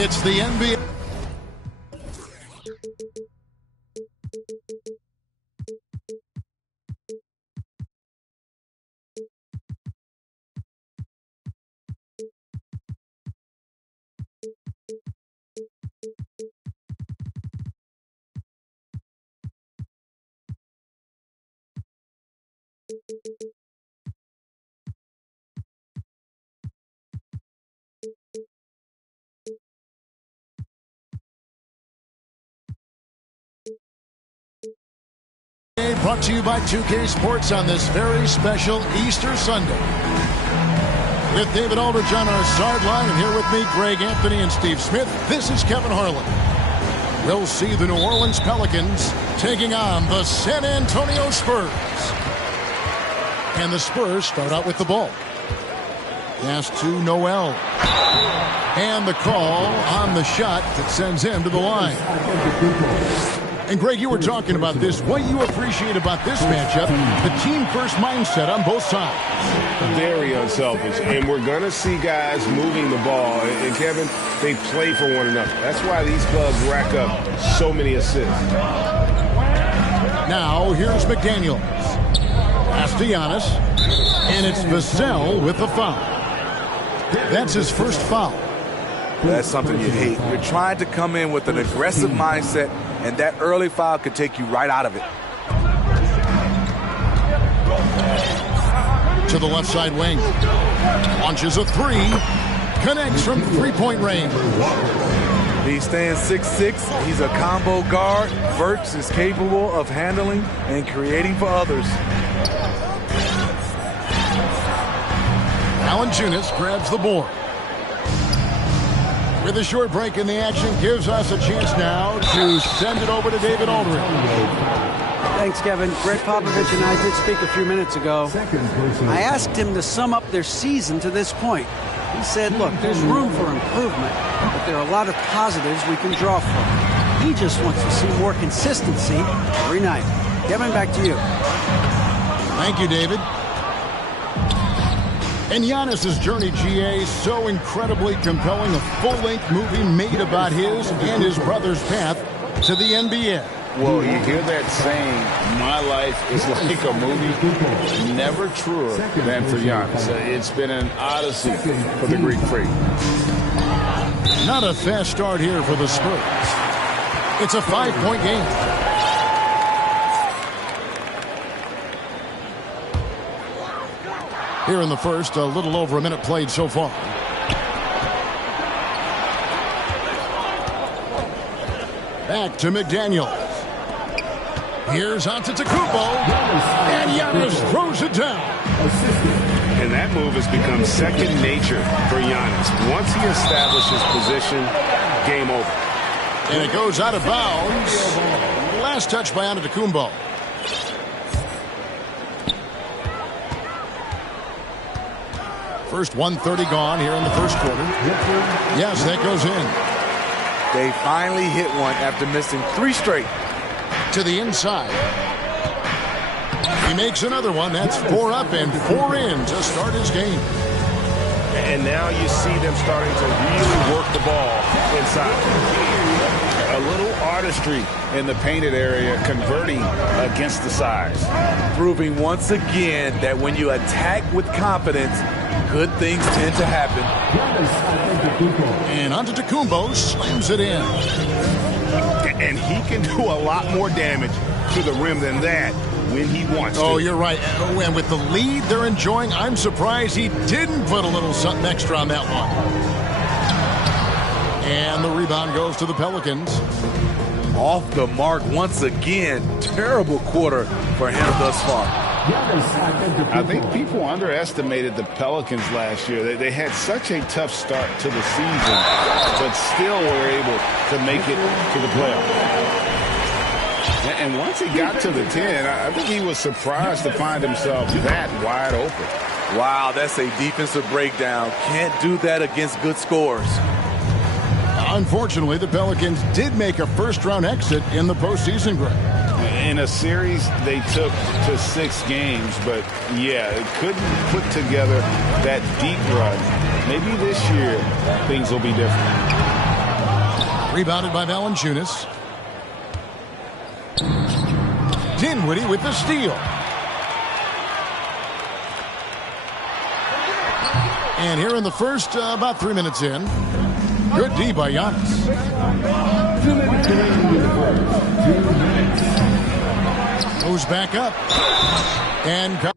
It's the NBA. Brought to you by 2K Sports on this very special Easter Sunday. With David Aldridge on our sideline, and here with me, Greg Anthony and Steve Smith, this is Kevin Harlan. We'll see the New Orleans Pelicans taking on the San Antonio Spurs. And the Spurs start out with the ball. Pass to Noel. And the call on the shot that sends him to the line. And, Greg, you were talking about this. What you appreciate about this matchup, the team-first mindset on both sides. Very unselfish. And we're going to see guys moving the ball. And, Kevin, they play for one another. That's why these clubs rack up so many assists. Now, here's McDaniels. Pass to Giannis. And it's Vassell with the foul. That's his first foul. That's something you hate. You're trying to come in with an aggressive mindset, and that early foul could take you right out of it. To the left side wing. Launches a three. Connects from three-point range. He stands 6'6". He's a combo guard. Burks is capable of handling and creating for others. Valanciunas grabs the board. With a short break in the action, gives us a chance now to send it over to David Aldridge. Thanks, Kevin. Greg Popovich and I did speak a few minutes ago. I asked him to sum up their season to this point. He said, look, there's room for improvement, but there are a lot of positives we can draw from. He just wants to see more consistency every night. Kevin, back to you. Thank you, David. And Giannis' journey, GA, so incredibly compelling. A full-length movie made about his and his brother's path to the NBA. Well, you hear that saying, my life is like a movie, never truer than for Giannis. It's been an odyssey for the Greek freak. Not a fast start here for the Spurs. It's a 5-point game. Here in the first, a little over a minute played so far. Back to McDaniels. Here's Antetokounmpo. And Giannis throws it down. And that move has become second nature for Giannis. Once he establishes position, game over. And it goes out of bounds. Last touch by Antetokounmpo. First 1:30 gone here in the first quarter. Yes, that goes in. They finally hit one after missing 3 straight. To the inside. He makes another one. That's 4 up and 4 in to start his game. And now you see them starting to really work the ball inside. A little artistry in the painted area, converting against the size. Proving once again that when you attack with confidence, good things tend to happen. And Antetokounmpo slams it in. And he can do a lot more damage to the rim than that when he wants to. Oh, you're right. And with the lead they're enjoying, I'm surprised he didn't put a little something extra on that one. And the rebound goes to the Pelicans. Off the mark once again. Terrible quarter for him thus far. I think people underestimated the Pelicans last year. They had such a tough start to the season, but still were able to make it to the playoffs. And once he got to the 10, I think he was surprised to find himself that wide open. Wow, that's a defensive breakdown. Can't do that against good scores. Unfortunately, the Pelicans did make a first-round exit in the postseason, Greg. In a series they took to 6 games, but yeah, it couldn't put together that deep run. Maybe this year things will be different. Rebounded by Valanciunas. Dinwiddie with the steal. And here in the first, about 3 minutes in. Good D by Giannis. Goes back up. And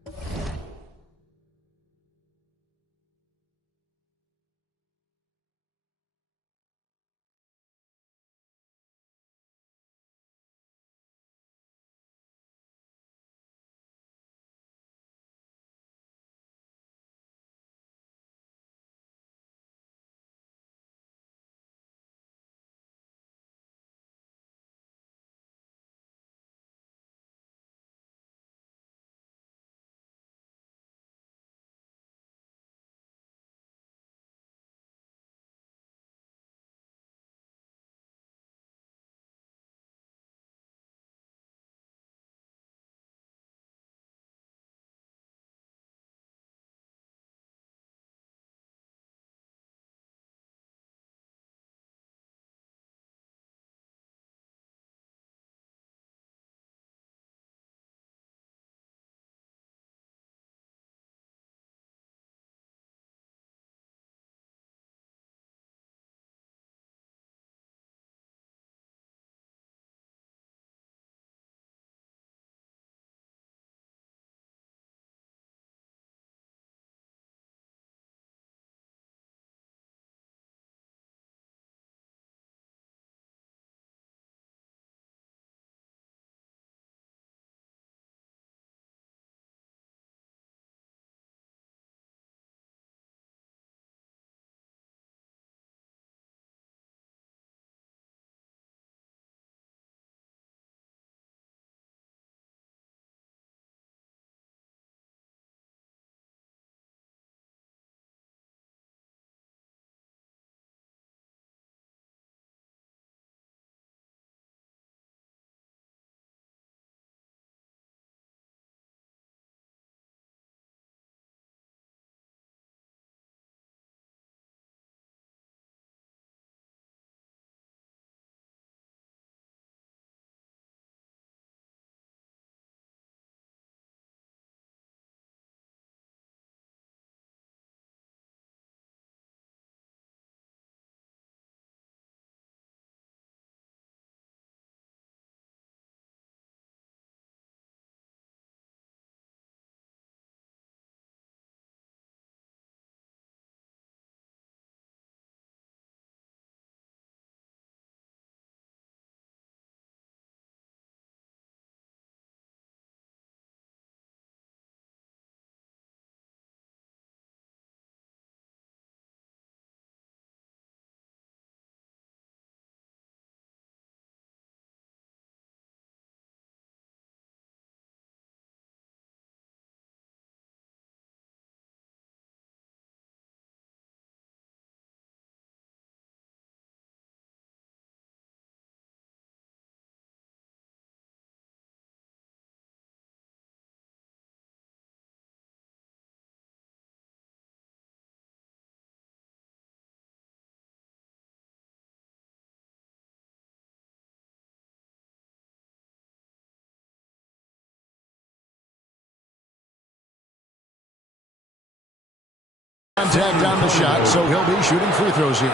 contact on the shot, so he'll be shooting free throws here.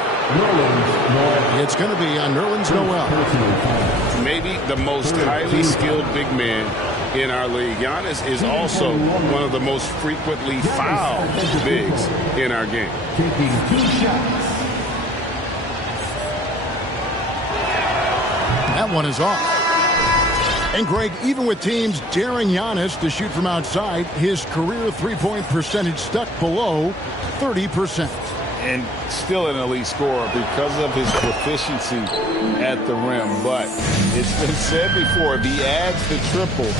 It's going to be on Nerlens Noel. Maybe the most highly skilled big man in our league. Giannis is also one of the most frequently fouled bigs in our game. That one is off. And Greg, even with teams daring Giannis to shoot from outside, his career three-point percentage stuck below 30%. And still an elite scorer because of his proficiency at the rim. But it's been said before, if he adds the triple,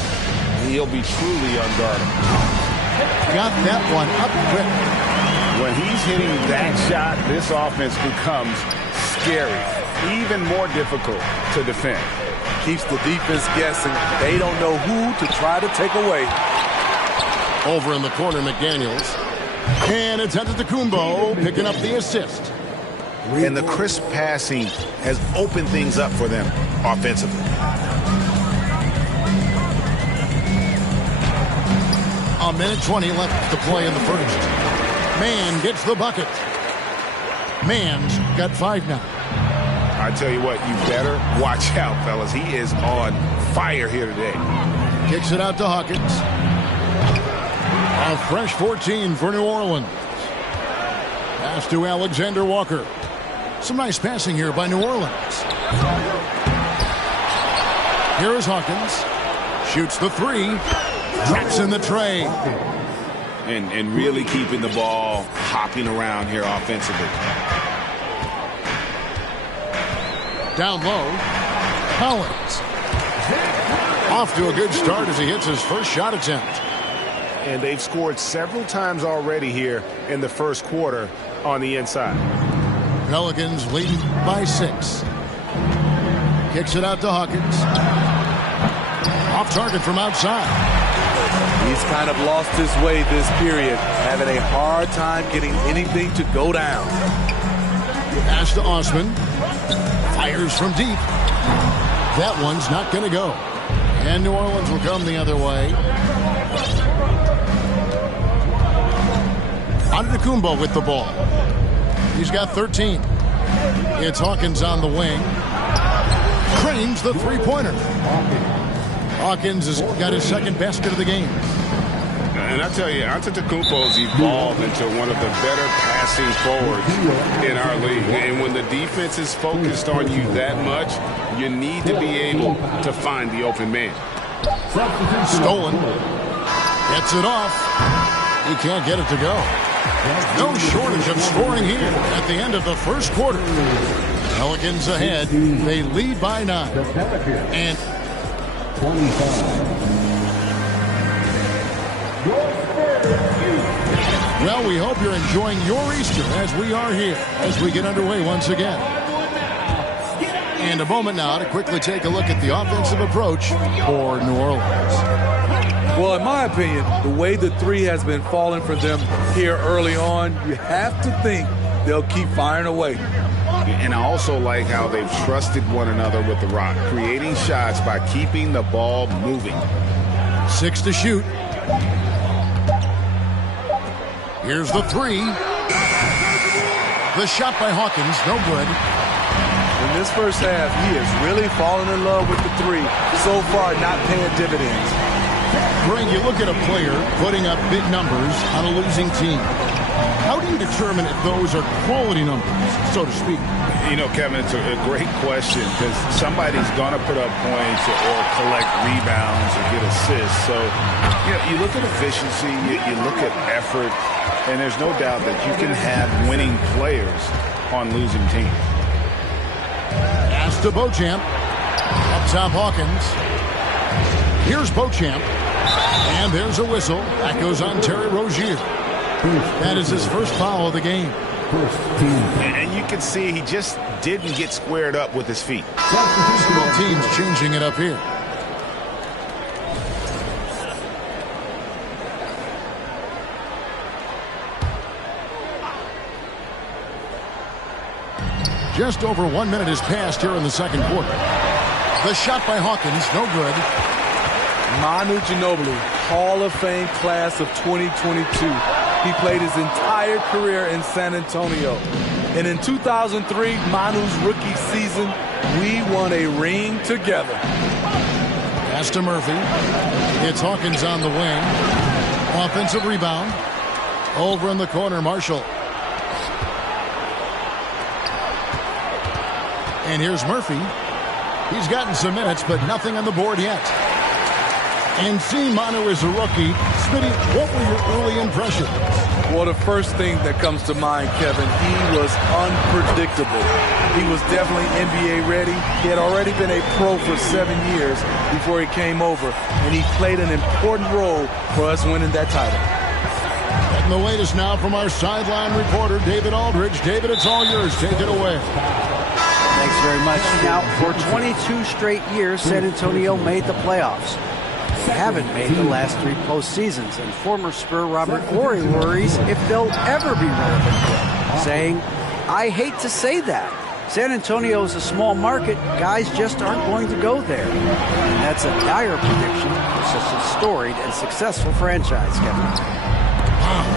he'll be truly unguardable. Got that one up quick. When he's hitting that shot, this offense becomes scary, even more difficult to defend. Keeps the defense guessing. They don't know who to try to take away. Over in the corner, McDaniels. And it's Antetokounmpo picking up the assist. and the crisp passing has opened things up for them offensively. A minute 20 left to play in the first. Mann gets the bucket. Mann's got 5 now. I tell you what, you better watch out, fellas. He is on fire here today. Kicks it out to Hawkins. A fresh 14 for New Orleans. Pass to Alexander Walker. Some nice passing here by New Orleans. Here is Hawkins. Shoots the 3. Drops in the tray. And really keeping the ball hopping around here offensively. Down low. Collins. Off to a good start as he hits his first shot attempt. And they've scored several times already here in the first quarter on the inside. Pelicans leading by 6. Kicks it out to Hawkins. Off target from outside. He's kind of lost his way this period, having a hard time getting anything to go down. Pass to Osman. Fires from deep. That one's not going to go. And New Orleans will come the other way. Antetokounmpo with the ball. He's got 13. It's Hawkins on the wing. Cranes the three-pointer. Hawkins has got his second basket of the game. And I tell you, Antetokounmpo's evolved into one of the better passing forwards in our league. And when the defense is focused on you that much, you need to be able to find the open man. Stolen. Gets it off. He can't get it to go. No shortage of scoring here at the end of the first quarter. Pelicans ahead. They lead by 9. And 25. Well, we hope you're enjoying your Easter as we are here as we get underway once again. And a moment now to quickly take a look at the offensive approach for New Orleans. Well, in my opinion, the way the 3 has been falling for them here early on, you have to think they'll keep firing away. And I also like how they've trusted one another with the rock, creating shots by keeping the ball moving. 6 to shoot. Here's the 3. The shot by Hawkins, no good. In this first half, he has really fallen in love with the 3. So far, not paying dividends. Greg, you look at a player putting up big numbers on a losing team. How do you determine if those are quality numbers, so to speak? You know, Kevin, it's a great question because somebody's going to put up points or collect rebounds or get assists. So, you know, you look at efficiency, you look at effort, and there's no doubt that you can have winning players on losing teams. Pass to Beauchamp. Up top, Hawkins. Here's Beauchamp. And there's a whistle. That goes on Terry Rozier. That is his first foul of the game. And you can see he just didn't get squared up with his feet. Both teams changing it up here. Just over 1 minute has passed here in the second quarter. The shot by Hawkins, no good. Manu Ginobili, Hall of Fame class of 2022. He played his entire career in San Antonio. And in 2003, Manu's rookie season, we won a ring together. Pass to Murphy. It's Hawkins on the wing. Offensive rebound. Over in the corner, Marshall. And here's Murphy. He's gotten some minutes, but nothing on the board yet. And seeing Manu as a rookie, Smitty, what were your early impressions? Well, the first thing that comes to mind, Kevin, he was unpredictable. He was definitely NBA ready. He had already been a pro for 7 years before he came over, and he played an important role for us winning that title. And the latest now from our sideline reporter, David Aldridge. David, it's all yours. Take it away. Thanks very much. Now, for 22 straight years, San Antonio made the playoffs. They haven't made the last 3 postseasons, and former Spur Robert Horry worries if they'll ever be relevant, saying I hate to say that. San Antonio is a small market. Guys just aren't going to go there. And that's a dire prediction for such a storied and successful franchise, Kevin.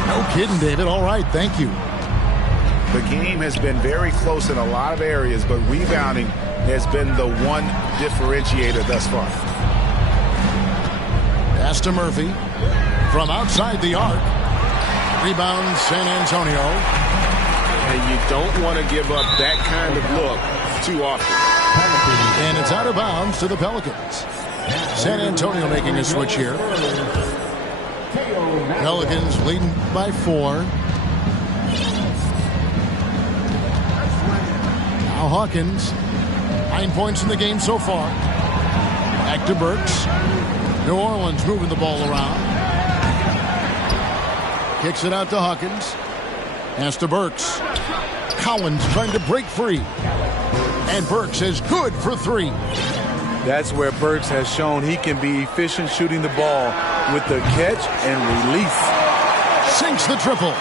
No kidding, David. All right, thank you. The game has been very close in a lot of areas, but rebounding has been the one differentiator thus far. Pass to Murphy from outside the arc. Rebound San Antonio. And you don't want to give up that kind of look too often. And it's out of bounds to the Pelicans. San Antonio making a switch here. Pelicans leading by 4. Now Hawkins. 9 points in the game so far. Back to Burks. New Orleans moving the ball around. Kicks it out to Hawkins. Pass to Burks. Collins trying to break free. And Burks is good for 3. That's where Burks has shown he can be efficient shooting the ball with the catch and release. Sinks the triple.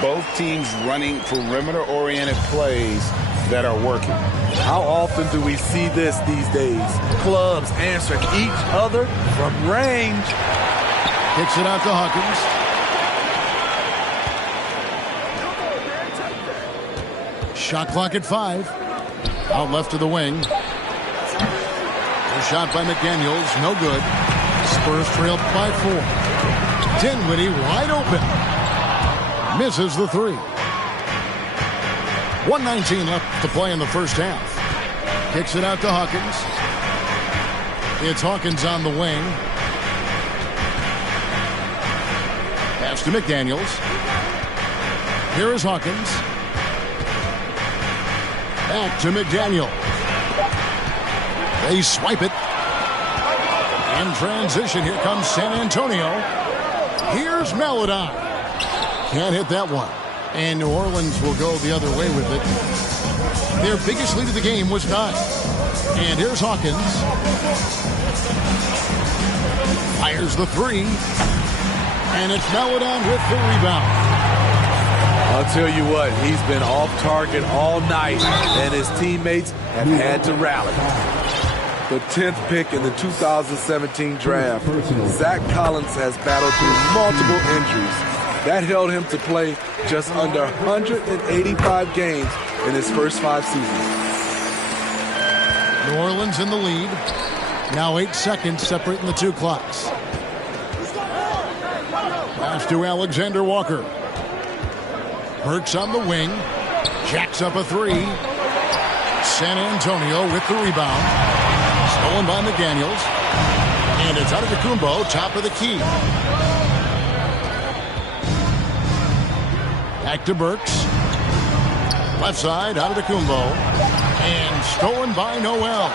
Both teams running perimeter-oriented plays that are working. How often do we see this these days? Clubs answering each other from range. Kicks it out to Hawkins. Shot clock at 5. Out left to the wing. A shot by McDaniels. No good. Spurs trail by 4. Dinwiddie wide open. Misses the 3. 1:19 left to play in the first half. Kicks it out to Hawkins. It's Hawkins on the wing. Pass to McDaniels. Here is Hawkins. Back to McDaniel. They swipe it. In transition, here comes San Antonio. Here's Maledon. Can't hit that one. And New Orleans will go the other way with it. Their biggest lead of the game was 9. And here's Hawkins. Fires the 3. And it's Maledon with the rebound. I'll tell you what, he's been off target all night, and his teammates have had to rally. The 10th pick in the 2017 draft, Zach Collins has battled through multiple injuries. That held him to play just under 185 games in his first 5 seasons. New Orleans in the lead. Now 8 seconds separating the 2 clocks. Pass to Alexander Walker. Burks on the wing. Jacks up a 3. San Antonio with the rebound. Stolen by McDaniels. And it's out of Antetokounmpo, top of the key. Back to Burks. Left side, out of Antetokounmpo. And stolen by Noel.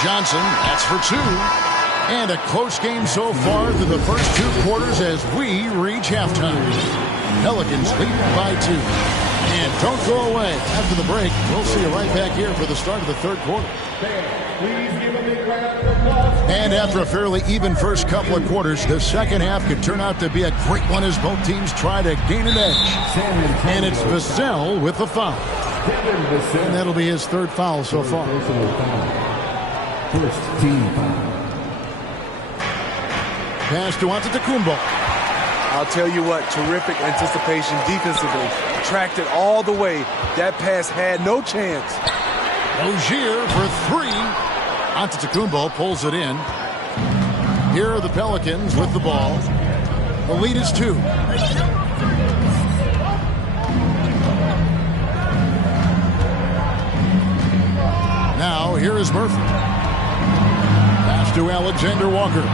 Johnson, that's for 2. And a close game so far through the first 2 quarters as we reach halftime. Pelicans leading by 2. And don't go away. After the break, we'll see you right back here for the start of the 3rd quarter. And after a fairly even first couple of quarters, the second half could turn out to be a great one as both teams try to gain an edge. And it's Vassell with the foul. And that'll be his 3rd foul so far. First team foul. Pass to Antetokounmpo. I'll tell you what, terrific anticipation defensively. Tracked it all the way. That pass had no chance. Rozier for 3. Antetokounmpo pulls it in. Here are the Pelicans with the ball. The lead is 2. Now, here is Murphy. Pass to Alexander Walker.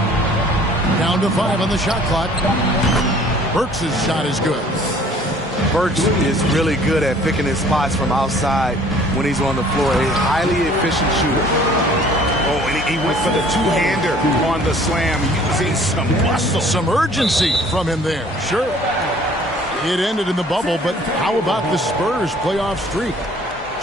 Down to 5 on the shot clock. Burks' shot is good. Burks is really good at picking his spots from outside when he's on the floor. A highly efficient shooter. Oh, and he went for the 2-hander on the slam. You can see some muscle. Some urgency from him there. Sure. It ended in the bubble, but how about the Spurs playoff streak?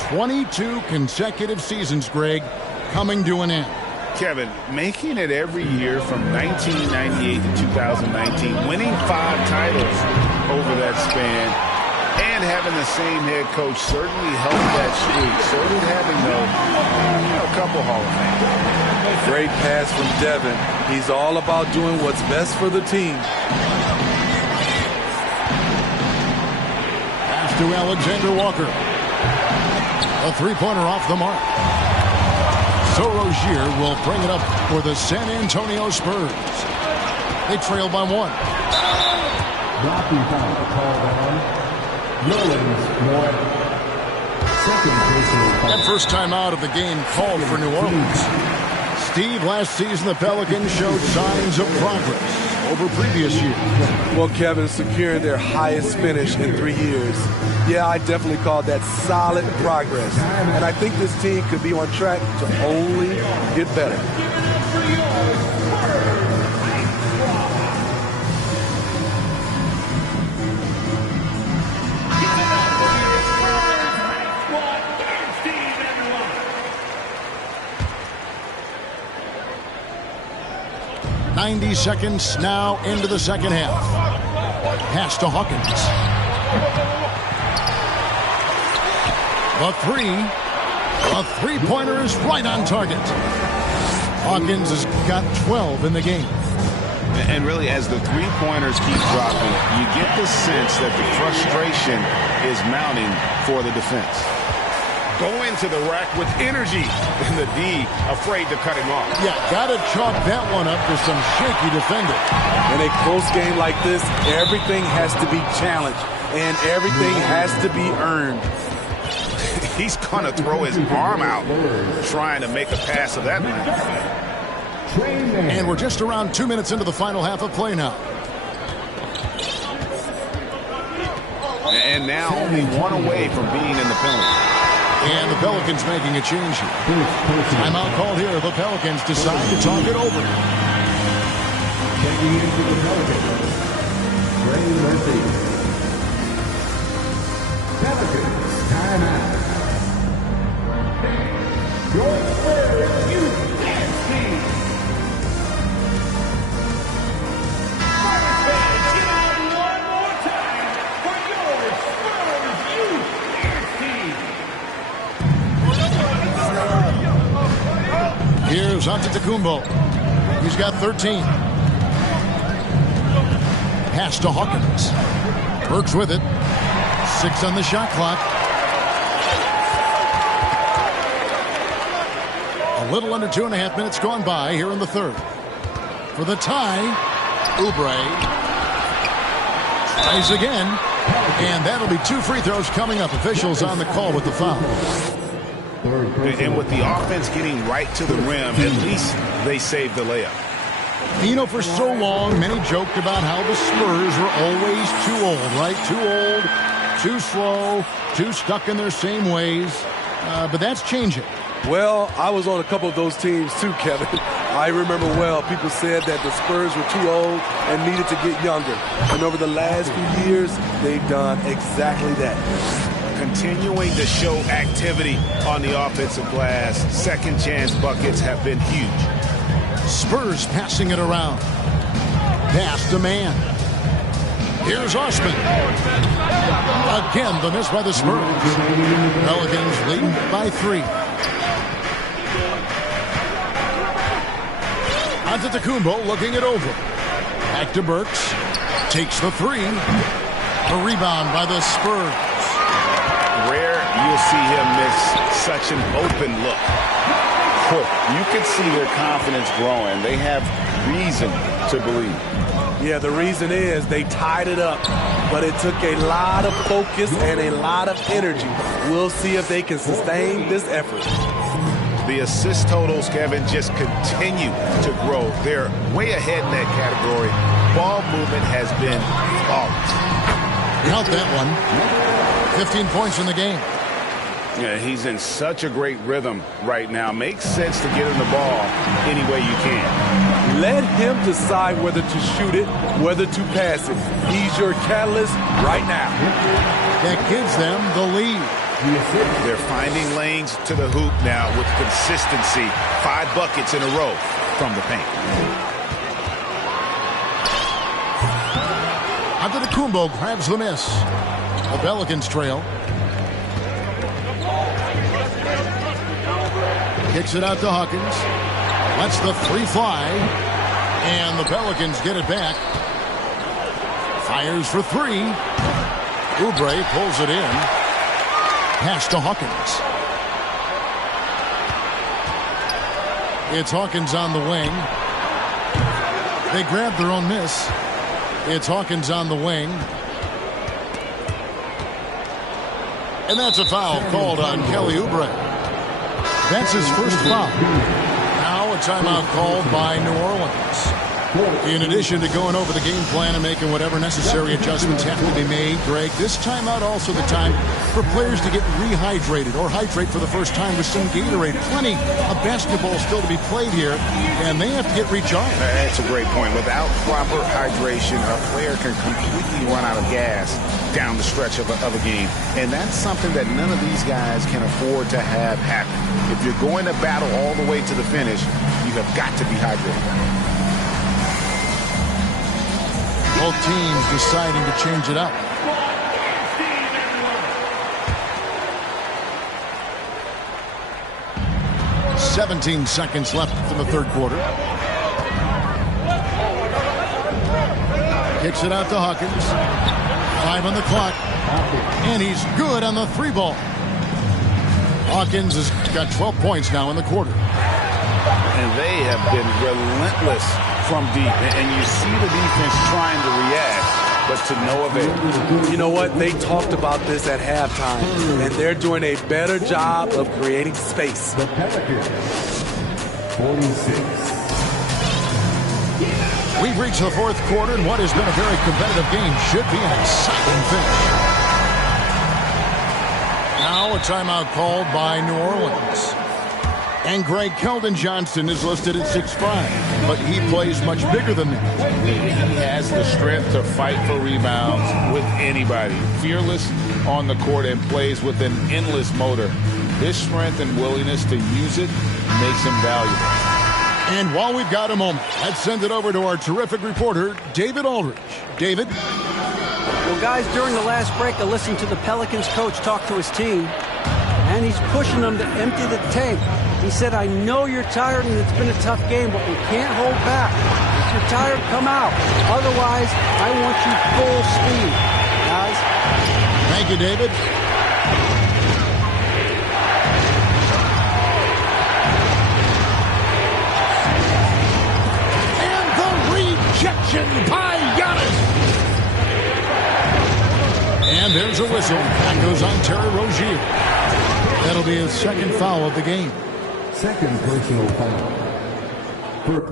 22 consecutive seasons, Greg, coming to an end. Kevin, making it every year from 1998 to 2019, winning 5 titles over that span, And having the same head coach certainly helped that streak. So did having, a couple Hall of Famers. Great pass from Devin. He's all about doing what's best for the team. Pass to Alexander Walker. A three-pointer off the mark. So Rozier will bring it up for the San Antonio Spurs. They trail by 1. Blocking foul called on Nerlens Noel. Second personal foul. That first time out of the game called for New Orleans. Steve, last season the Pelicans showed signs of progress over previous years. Well, Kevin, securing their highest finish in 3 years. Yeah, I definitely call that solid progress. And I think this team could be on track to only get better. .90 seconds now into the second half. Pass to Hawkins. A three-pointer is right on target. Hawkins has got 12 in the game. And really, as the three-pointers keep dropping, you get the sense that the frustration is mounting for the defense. Go into the rack with energy, and the D afraid to cut him off. Yeah, got to chalk that one up to some shaky defending. In a close game like this, everything has to be challenged, and everything has to be earned. He's going to throw his arm out trying to make a pass of that length. And we're just around 2 minutes into the final half of play now. And now only one away from being in the penalty. And the Pelicans making a change here. Timeout called here. The Pelicans decide to talk it over. Checking in for the Pelicans, Trey Murphy. Pelicans, timeout. Your Spurs, USC. Get on one more time for your Spurs, USC. Here's Antetokounmpo. He's got 13. Pass to Hawkins. Burks with it. 6 on the shot clock. A little under 2.5 minutes gone by here in the third. For the tie, Oubre tries again. And that'll be 2 free throws coming up. Officials on the call with the foul. And with the offense getting right to the rim, at least they saved the layup. You know, for so long, many joked about how the Spurs were always too old, right? Too old, too slow, too stuck in their same ways. But that's changing. Well, I was on a couple of those teams too, Kevin. I remember well, people said that the Spurs were too old and needed to get younger. And over the last few years, they've done exactly that. Continuing to show activity on the offensive glass. Second chance buckets have been huge. Spurs passing it around. Pass to man. Here's Osman. Again, the miss by the Spurs. Pelicans leading by 3. Antetokounmpo looking it over. Back to Burks. Takes the 3. The rebound by the Spurs. Rare you'll see him miss such an open look. You can see their confidence growing. They have reason to believe. Yeah, the reason is they tied it up, but it took a lot of focus and a lot of energy. We'll see if they can sustain this effort. The assist totals, Kevin, just continue to grow. They're way ahead in that category. Ball movement has been flawless. Count that one. 15 points in the game. Yeah, he's in such a great rhythm right now. Makes sense to get him the ball any way you can. Let him decide whether to shoot it, whether to pass it. He's your catalyst right now. That gives them the lead. They're finding lanes to the hoop now with consistency. 5 buckets in a row from the paint. Antetokounmpo grabs the miss. The Pelicans trail. Kicks it out to Hawkins. Lets the three fly. And the Pelicans get it back. Fires for three. Oubre pulls it in. Pass to Hawkins. It's Hawkins on the wing. They grab their own miss. It's Hawkins on the wing. And that's a foul called on Kelly Oubre. That's his first foul. Now a timeout called by New Orleans. In addition to going over the game plan and making whatever necessary adjustments have to be made, Greg, this timeout also the time for players to get rehydrated or hydrate for the first time with some Gatorade. Plenty of basketball still to be played here, and they have to get recharged. That's a great point. Without proper hydration, a player can completely run out of gas down the stretch of a game. And that's something that none of these guys can afford to have happen. If you're going to battle all the way to the finish, you have got to be hydrated. Both teams deciding to change it up. "17 seconds left in the third quarter. Kicks it out to Hawkins. 5 on the clock. And he's good on the three ball. Hawkins has got 12 points now in the quarter. And they have been relentless from deep. And you see the defense trying to react, but to no avail. You know what? They talked about this at halftime, and they're doing a better job of creating space. The Pelicans, 46. We've reached the fourth quarter, and what has been a very competitive game should be an exciting finish. Now a timeout called by New Orleans. And Greg, Keldon Johnson is listed at 6'5", but he plays much bigger than that. He has the strength to fight for rebounds with anybody. Fearless on the court and plays with an endless motor. His strength and willingness to use it makes him valuable. And while we've got a moment, let's send it over to our terrific reporter, David Aldridge. David? Well, guys, during the last break, I listened to the Pelicans coach talk to his team, and he's pushing them to empty the tank. He said, I know you're tired and it's been a tough game, but we can't hold back. If you're tired, come out. Otherwise, I want you full speed, guys. Thank you, David. And the rejection by Giannis. And there's a whistle. That goes on Terry Rozier. That'll be his second foul of the game. Second personal foul. First.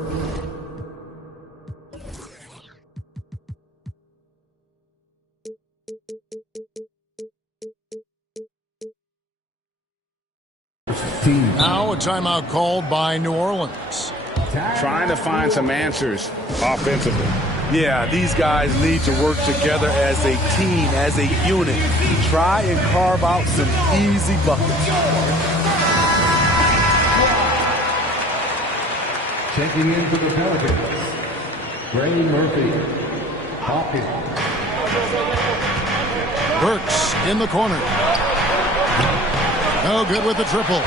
Now a timeout called by New Orleans. Trying to find some answers offensively. Yeah, these guys need to work together as a team, as a unit. Try and carve out some easy buckets. Checking in for the Pelicans, Trey Murphy. Hawkins. Burks in the corner. No good with the triple.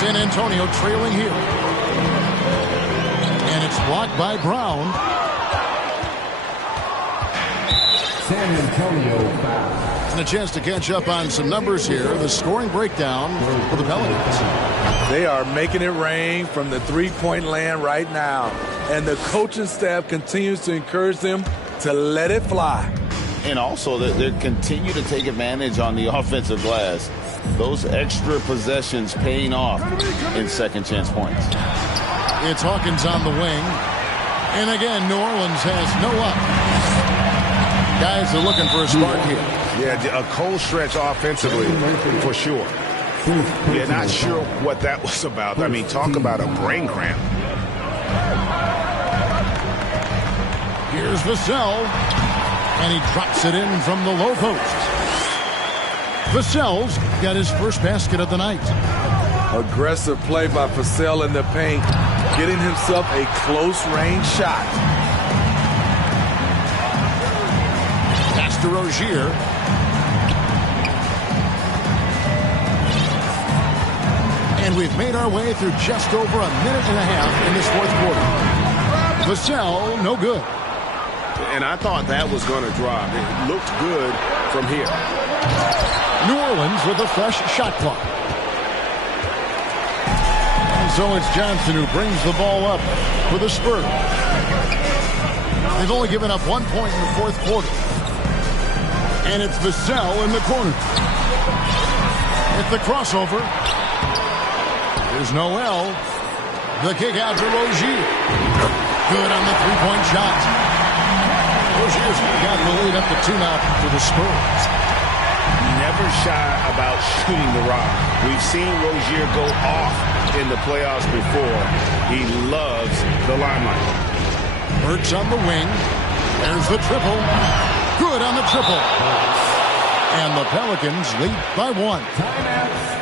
San Antonio trailing here. And it's blocked by Brown. San Antonio foul. And a chance to catch up on some numbers here. The scoring breakdown for the Pelicans. They are making it rain from the three-point land right now. And the coaching staff continues to encourage them to let it fly. And also, they continue to take advantage on the offensive glass. Those extra possessions paying off in second chance points. It's Hawkins on the wing. And again, New Orleans has no up. Guys are looking for a spark here. Yeah, a cold stretch offensively, for sure. Yeah, not sure what that was about. I mean, talk about a brain cramp. Here's Vassell. And he drops it in from the low post. Vassell's got his first basket of the night. Aggressive play by Vassell in the paint, getting himself a close-range shot. Pass to Rozier. And we've made our way through just over a minute and a half in this fourth quarter. Vassell, no good. And I thought that was going to drop. It looked good from here. New Orleans with a fresh shot clock. And so it's Johnson who brings the ball up for the Spurs. They've only given up 1 point in the fourth quarter. And it's Vassell in the corner. It's the crossover. There's Noel. The kick out to Rozier. Good on the three-point shot. Rozier's got the lead up to 2 now for the Spurs. Never shy about shooting the rock. We've seen Rozier go off in the playoffs before. He loves the limelight. Burks on the wing. There's the triple. Good on the triple. And the Pelicans lead by 1.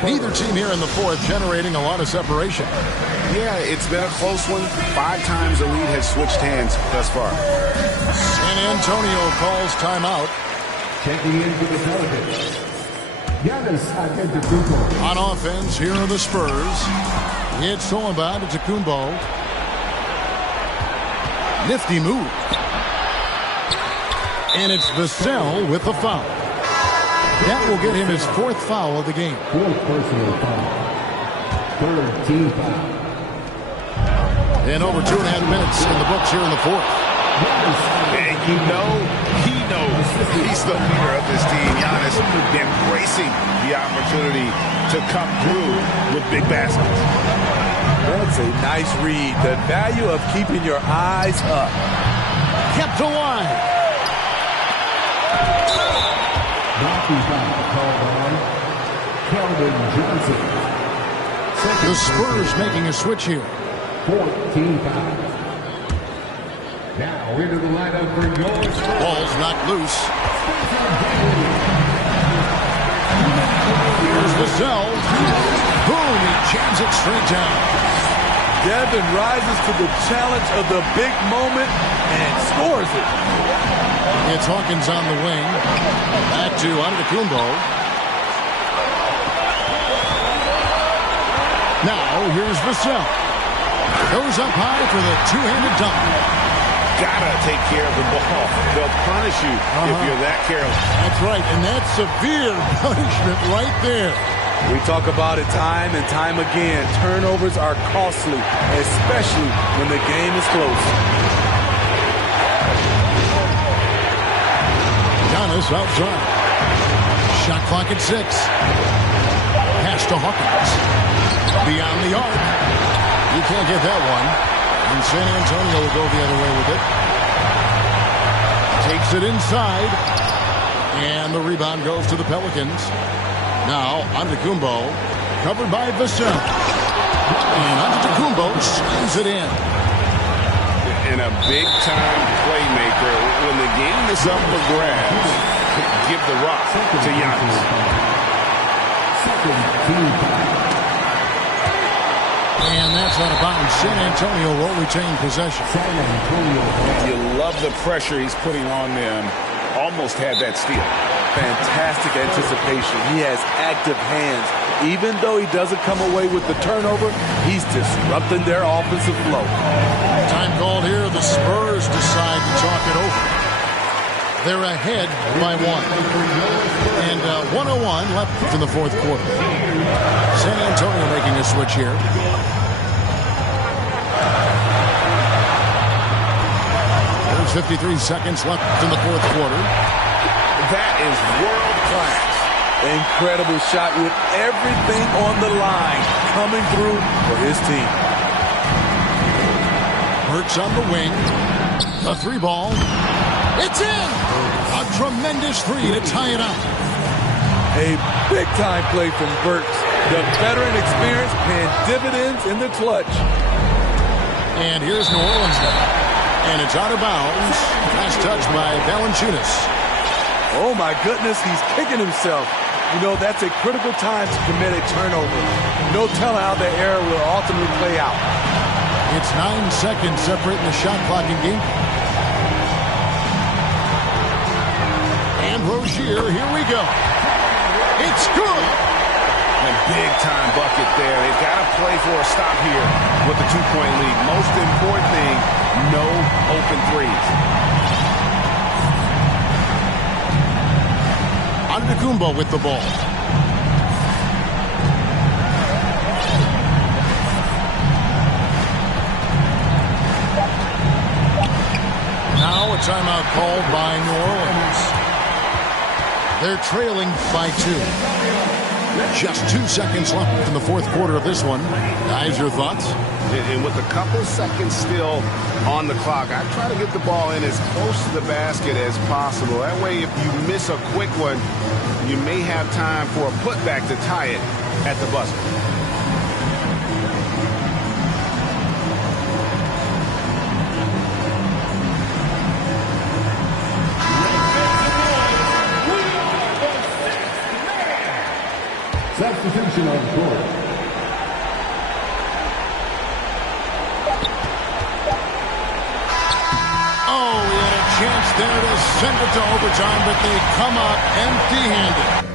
Neither team here in the fourth generating a lot of separation. Yeah, it's been a close one. 5 times the lead has switched hands thus far. San Antonio calls timeout. Checking in for the Pelicans. Giannis Antetokounmpo. On offense, here are the Spurs. It's Tolomba to Tacumbo. Nifty move. And it's Vassell with the foul. That will get him his 4th foul of the game. 4th personal foul. 3rd team foul. And over 2.5 minutes in the books here in the fourth. And he knows he's the leader of this team. Giannis embracing the opportunity to come through with big baskets. That's a nice read. The value of keeping your eyes up. Kept alive. Knocking foul called on Keldon Johnson. The Spurs making a switch here. 4th team foul. Now into the lineup for yours. Ball's knocked loose. Here's Vassell. Boom, he jams it straight down. Devin rises to the challenge of the big moment and scores it. It's Hawkins on the wing. Back to Antetokounmpo. Now here's Vassell. Goes up high for the two-handed dunk. Gotta take care of the ball. They'll punish you if you're that careless. That's right, and that's severe punishment right there. We talk about it time and time again. Turnovers are costly, especially when the game is close. Giannis outside. Shot clock at 6. Pass to Hawkins. Beyond the arc. You can't get that one. And San Antonio will go the other way with it. Takes it inside. And the rebound goes to the Pelicans. Now, Antetokounmpo, covered by Vassell. And Antetokounmpo slams it in. And a big-time playmaker. When the game is up for grabs, give the rock to Giannis. 2nd team foul. And that's out of bounds. San Antonio will retain possession. San Antonio. You love the pressure he's putting on them. Almost had that steal. Fantastic anticipation. He has active hands. Even though he doesn't come away with the turnover, he's disrupting their offensive flow. Time called here. The Spurs decide to talk it over. They're ahead by 1. And 1:01 left in the fourth quarter. San Antonio making a switch here. There's 53 seconds left in the fourth quarter. That is world class. Incredible shot with everything on the line coming through for his team. Burks on the wing. The 3-ball. It's in! A tremendous 3 to tie it up. A big-time play from Burks. The veteran experience paying dividends in the clutch. And here's New Orleans now. And it's out of bounds. Last touch by Valanciunas. Oh, my goodness, he's kicking himself. You know, that's a critical time to commit a turnover. No telling how the error will ultimately play out. It's 9 seconds separating the shot clock and game. And And Rozier, here we go. It's good. A big-time bucket there. They've got to play for a stop here with the 2-point lead. Most important thing, no open threes. Antetokounmpo with the ball. Now a timeout called by New Orleans. They're trailing by 2. Just 2 seconds left in the fourth quarter of this one. Guys, your thoughts? And with a couple seconds still on the clock, I try to get the ball in as close to the basket as possible. That way, if you miss a quick one, you may have time for a putback to tie it at the buzzer. Substitution on the court. Oh, he had a chance there to send it to overtime, but they come up empty-handed.